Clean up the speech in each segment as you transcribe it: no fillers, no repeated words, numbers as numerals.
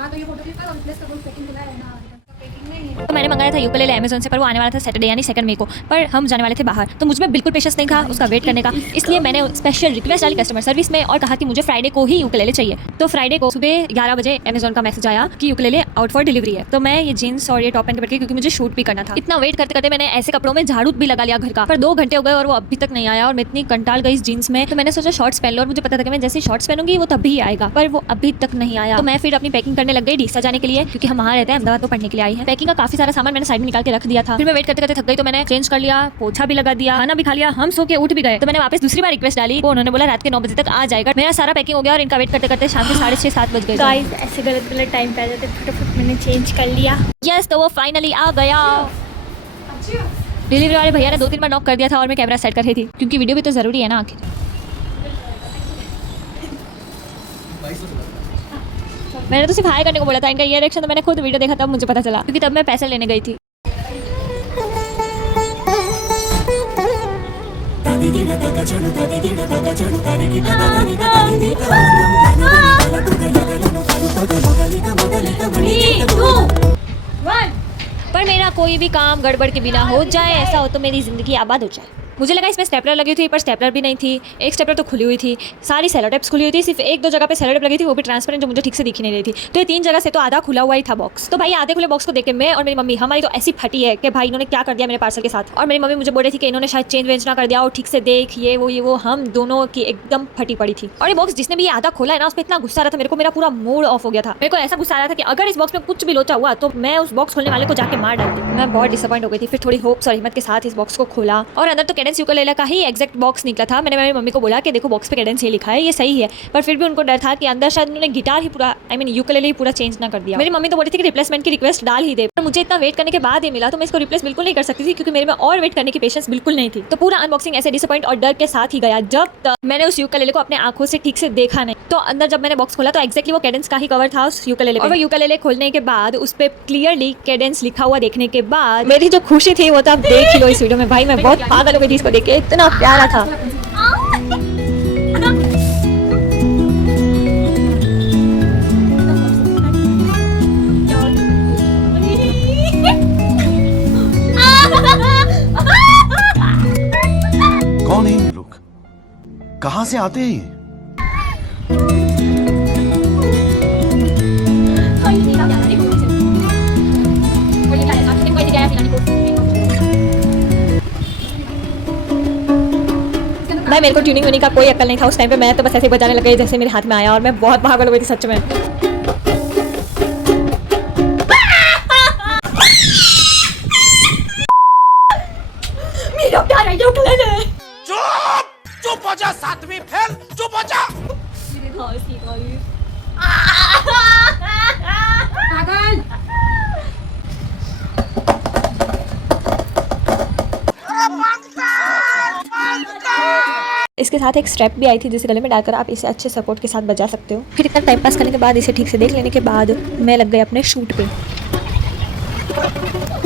हाँ तो ये फोटो क्लिक कर और रिप्लेस कर, पैकिंग खुला है ना, पैकिंग नहीं है। तो मैंने मंगाया था यूकेलेले अमेज़न से, पर वो आने वाला था सैटरडे यानी 2 मई को, पर हम जाने वाले थे बाहर, तो मुझ में बिल्कुल पेशेंस नहीं था उसका वेट करने का। इसलिए मैंने स्पेशल रिक्वेस्ट डाली कस्टमर सर्विस में और कहा कि मुझे फ्राइडे को ही यूकेलेले चाहिए। तो फ्राइडे को सुबह 11 बजे अमेज़न का मैसेज आया कि यूकेलेले आउट फॉर डिलीवरी है। तो मैं ये जीन्स और ये टॉप पहन के बैठ गई क्योंकि मुझे शूट भी करना था। इतना वेट करते करते मैंने ऐसे कपड़ों में झाड़ू भी लगा लिया घर का, पर 2 घंटे हो गए और वो अभी तक नहीं आया और मैं इतनी कंटाल गई इस जीन्स में। तो मैंने सोचा शॉर्ट्स पहन लो और मुझे पता था कि मैं जैसे शॉर्ट्स पहनूंगी वो तभी आएगा, पर वो अभी तक नहीं आया। तो मैं फिर अपनी पैकिंग करने लग गई डीसा जाने के लिए, क्योंकि हम वहाँ रहते हैं अहमदाबाद, तो पढ़ने के लिए आई है। पैकिंग का काफी सारा सामान मैंने साइड में निकाल के रख दिया था। फिर मैं वेट करते करते थक गई तो मैंने चेंज कर लिया, पोछा भी लगा दिया, खाना भी खा लिया, हम सो के उठ भी गए। तो मैंने वापस दूसरी बार रिक्वेस्ट डाली, वो उन्होंने बोला रात के 9 बजे तक आ जाएगा। मेरा सारा पैकिंग हो गया और इनका वेट करते करते शाम के 6:30-7 बज गए। गाइस ऐसे गलत गलत टाइम पे आ जाते, फटाफट मैंने चेंज कर लिया। यस, तो वो फाइनली आ गया। डिलीवरी वाले भैया ने 2-3 बार नॉक कर दिया था और मैं कैमरा सेट कर रही थी, क्योंकि वीडियो भी तो जरूरी है ना आखिर। मैंने तो सिर्फ हाई करने को बोला था, इनका ये रिएक्शन तो मैंने खुद वीडियो देखा तब मुझे पता चला, क्योंकि तब मैं पैसे लेने गई थी। पर मेरा कोई भी काम गड़बड़ के बिना हो जाए, ऐसा हो तो मेरी ज़िंदगी आबाद हो जाए। मुझे लगा इसमें स्टेपलर लगी थी, पर स्टेपलर भी नहीं थी। एक स्टेपलर तो खुली हुई थी, सारी सेलो टेप्स खुली हुई थी, सिर्फ 1-2 जगह पे सेलो टेप लगी थी, वो भी ट्रांसपेरेंट, जो मुझे ठीक से दिख नहीं रही थी। तो ये 3 जगह से तो आधा खुला हुआ ही था बॉक्स। तो भाई आधे खुले बॉक्स को देख के मैं और मेरी मम्मी, हमारी तो ऐसी फटी है कि भाई इन्होंने क्या कर दिया मेरे पार्सल के साथ। और मेरी मम्मी मुझे बोल रही थी कि इन्होंने शायद चेंज वेंज ना कर दिया और ठीक से देख ये वो हम दोनों की एकदम फटी पड़ी थी। और ये बॉक्स जिसने भी ये आधा खोला है ना, उस पर इतना गुस्सा आ रहा था मेरे को, मेरा पूरा मूड ऑफ हो गया था। मेरे को ऐसा गुस्सा आ रहा था कि अगर इस बॉक्स में कुछ भी लोचा हुआ तो मैं उस बॉक्स खोलने वाले को जाके मार डालती। मैं बहुत डिसअपॉइंट हो गई थी। फिर थोड़ी होप्स और हिम्मत के साथ इस बॉक्स को खोला और अंदर तो कैडेंस यूकेलेले का ही एग्जैक्ट बॉक्स निकला था। मैंने मेरी मम्मी को बोला कि देखो बॉक्स पे कैडेंस ये लिखा है, ये सही है, पर फिर भी उनको डर था कि अंदर शायद उन्होंने गिटार ही पूरा यूकेलेले ही पूरा चेंज ना कर दिया। मेरी मम्मी तो बोली थी कि रिप्लेसमेंट की रिक्वेस्ट डाल ही दे, पर मुझे इतना वेट करने के बाद ये मिला तो मैं इसको रिप्लेस बिल्कुल नहीं कर सकती थी, क्योंकि मेरे में और वेट करने की पेशेंस बिल्कुल नहीं थी। तो पूरा अनबॉक्सिंग ऐसे डिसअपॉइंट और डर के साथ ही गया जब तक मैंने उस यूकेलेले को अपने आंखों से ठीक से देखा नहीं। तो अंदर जब मैंने बॉक्स खोला तो एक्जैक्टली वो कैडेंस का ही कवर था उस यूकेलेले पे। और वो यूकेलेले खोलने के बाद उस पे क्लियरली कैडेंस लिखा हुआ देखने के बाद मेरी जो खुशी थी वो तो आप देख लो इस वीडियो में। भाई मैं बहुत पागल हो गई थी इसको देख के, इतना प्यारा था। कौन है ये लोग, कहां से आते हैं ये? भाई मेरे को ट्यूनिंग वूनिंग का कोई अक्ल नहीं था उस टाइम पे। मैं तो बस ऐसे ही बजाने लग गई जैसे मेरे हाथ में आया और मैं बहुत पागल हो गई थी सच में। मेरा प्यारा यूकेलेले। चुप हो जा, 7वीं फेल, चुप हो जा। पागल इसके साथ एक स्ट्रैप भी आई थी जिसे गले में डालकर आप इसे अच्छे सपोर्ट के साथ बजा सकते हो। फिर इतना टाइम पास करने के बाद इसे ठीक से देख लेने के बाद मैं लग गई अपने शूट पे।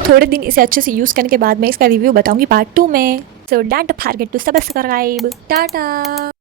थोड़े दिन इसे अच्छे से यूज़ करने के बाद मैं इसका रिव्यू बताऊंगी पार्ट 2 में। So don't forget to subscribe. Tata.